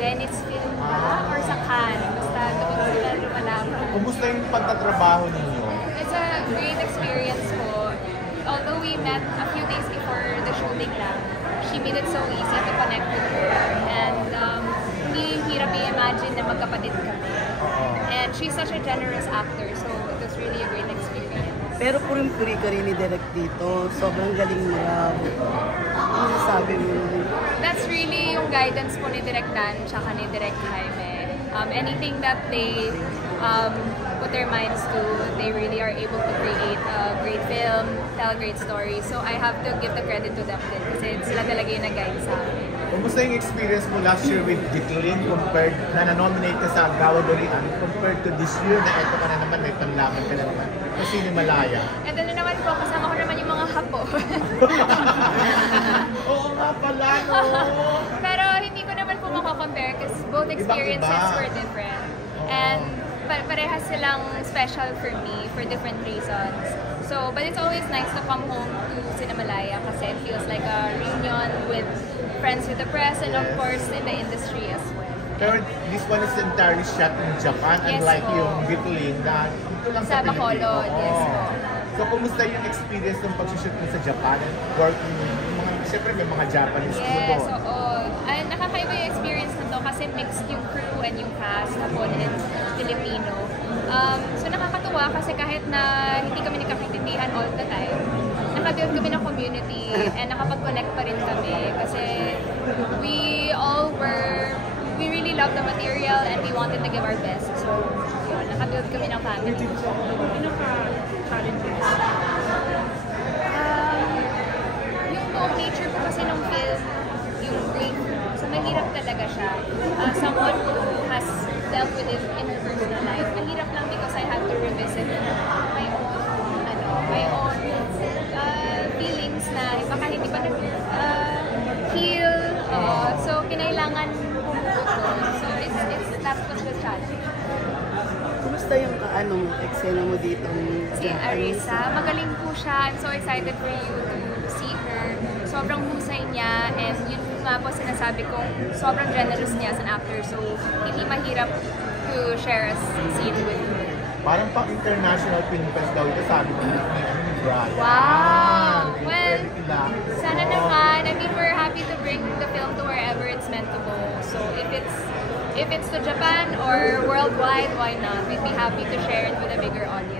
Venice Film or sa Cannes. Basta doon sila lumalaban. Kumusta yung pagtatrabaho ninyo? It's a great experience po. Although we met a few days before the shooting lang, she made it so easy to connect with her. And hindi hirap i-imagine na magkapatid kami. And she's such a generous actor, so it was really a great experience. Pero puring-puri ka rin ni Direk dito. Sobrang galing mo raw. Ano sabi mo? That's really yung guidance po ni Direk Dan tsaka ni Direk Jaime. Anything that they put their minds to, they really are able to create a great film, tell a great story. So I have to give the credit to them din kasi sila talaga yung nag-guide sa amin. Kumusta yung experience mo last year with Gitling compared na na-nominate ka sa Gawa Dorian compared to this year na eto ka na naman, may panlaban ka na naman sa Cinemalaya? And then naman po, kasama ko naman yung mga hapo. Oo nga pala, no? Pero hindi ko naman po makakompare kasi both experiences were different. And parehas silang special for me for different reasons. So, but it's always nice to come home to Cinemalaya kasi it feels like a reunion with friends with the press and of course in the industry as well. Pero this one is entirely shot in Japan, Yes, unlike po. yung Gitling na dito lang Sa Bacolod, yes po. So, kumusta yung experience ng pag-shoot mo sa Japan and working siyempre may mga Japanese crew Yes, doon. oo. Nakakaiba yung experience na to kasi mixed yung crew and yung cast, Hapon and Filipino. So nakakatuwa kasi kahit na hindi kami nagkakaintindihan all the time, nakabuild kami ng community and nakapag-connect pa rin kami kasi we really love the material and we wanted to give our best. So yun, nakabuild kami ng family. Yung buong nature po kasi ng film, yung grief, so mahirap talaga siya. Someone who has dealt with it in her personal life, mahirap lang because I had to revisit my own, feelings na baka hindi pa nag-heal. So kinailangan pumugot doon. So that was the challenge. Kumusta yung eksena mo dito? Si Arisa, magaling po siya. I'm so excited for you to see her. Sobrang husay niya and yun nga po sinasabi kong sobrang generous niya as an actor. So hindi mahirap to share a scene with her. Parang pang-international film fest daw ito, sabi ko ni Brian. Wow! Well, sana naman. I mean, we're happy to bring the film to wherever it's meant to go. So if it's to Japan or worldwide, why not? We'd be happy to share it with a bigger audience.